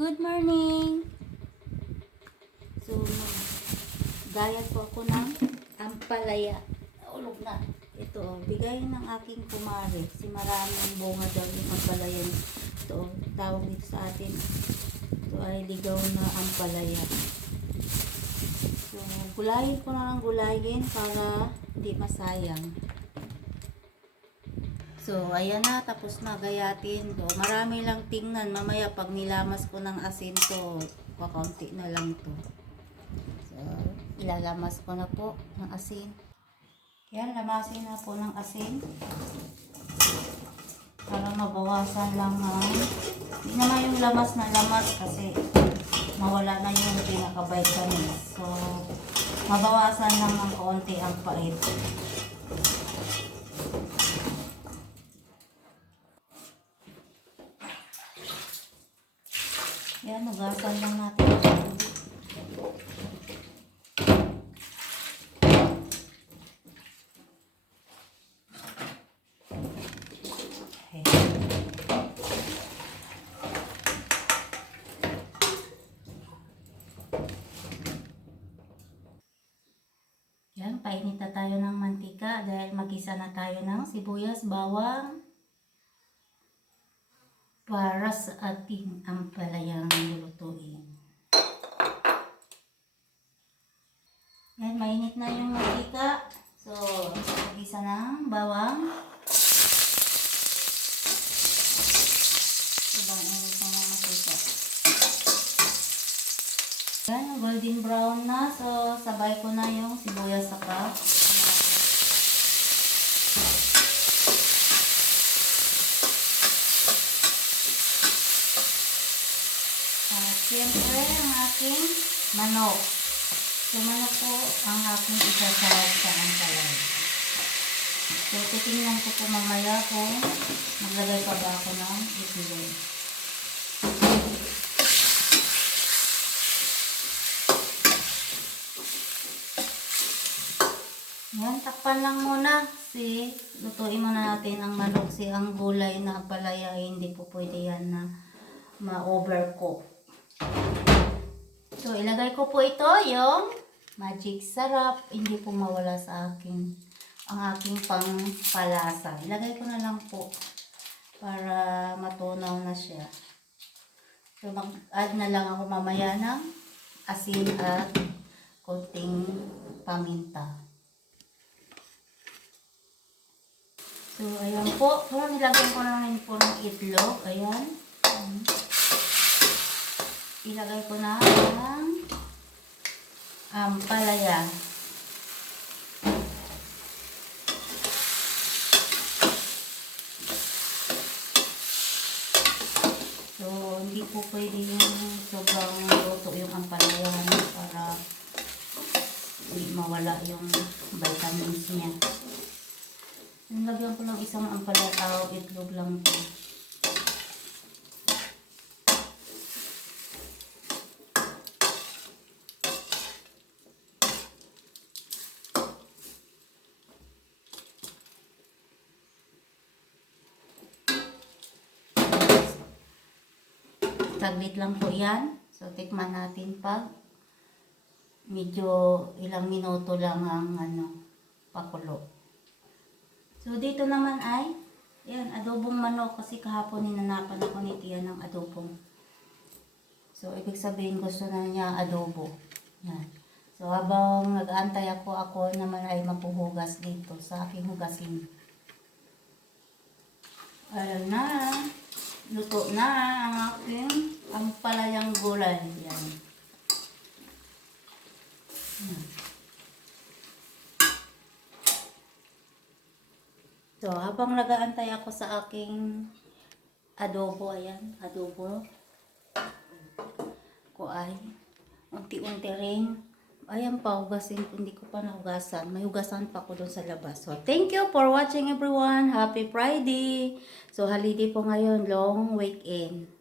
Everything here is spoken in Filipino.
Good morning! So, gayat po ako ng ampalaya. Ulog na. Ito, bigay ng aking kumare. Si maraming bunga daw yung ampalaya. Ito, tawag dito sa atin. Ito ay ligaw na ampalaya. So, gulayin ko na lang gulayin para hindi masayang. So, ayan na, tapos na gayatin ko. Marami lang tingnan. Mamaya, pag nilamas ko ng asin to, kakaunti na lang to. So, ilalamas ko na po ng asin. Yan, lamasin na po ng asin. Para mabawasan lang ang... Hindi naman yung lamas na lamas kasi mawala na yung pinaka-vitamins. So, mabawasan lang ng kaunti ang pait. Yan, nugasan lang natin. Yan, painit na tayo ng mantika dahil magisa na tayo ng sibuyas, bawang, para sa ating ampalayang lulutuin. Yan, mainit na yung mantika. So, magisa ng bawang. Ibang na ng mantika. Yan, golden brown na. So, sabay ko na yung sibuyas sa cup. At siyempre, ang aking manok. So, manok po ang aking isasawag sa ampalay. So, titingnan ko po mamaya kung maglagay pa ba ako ng itlog. Yan, takpan lang muna. Si, lutuin muna natin ang manok. Si ang gulay na palaya, hindi po pwede yan na ma-overcook. So, ilagay ko po ito yung magic sarap. Hindi po mawala sa akin ang aking pangpalasa. Ilagay ko na lang po para matunaw na siya. So, mag-add na lang ako mamaya ng asin at konting paminta. So, ayan po. So, nilagyan ko na rin po ng itlog. Ayan ilagay ko na ang um, palaya. So, hindi po pwede yung sobrang luto yung ampalaya no, para hindi mawala yung vitamins niya. Nilagyan ko lang isang ampalaya tao, itlog lang po. Saglit lang po yan. So, tikman natin pag medyo ilang minuto lang ang ano, pakulo. So, dito naman ay, yan, adobong manok kasi kahapon ninanapan ako ni Tia ng adobong. So, ibig sabihin gusto na niya adobo. Yan. So, habang nag-aantay ako, ako naman ay mapuhugas dito sa aking hugasin. Ayan na. Luto na ang aking ampalayang gulay. Yan. So, habang nag-aantay ako sa aking adobo, ayan, adobo, ko ay unti-unti rin. Ayan pa, hugasin ko. Hindi ko pa nahugasan. May hugasan pa ako doon sa labas. So, thank you for watching everyone. Happy Friday! So, holiday po ngayon. Long weekend.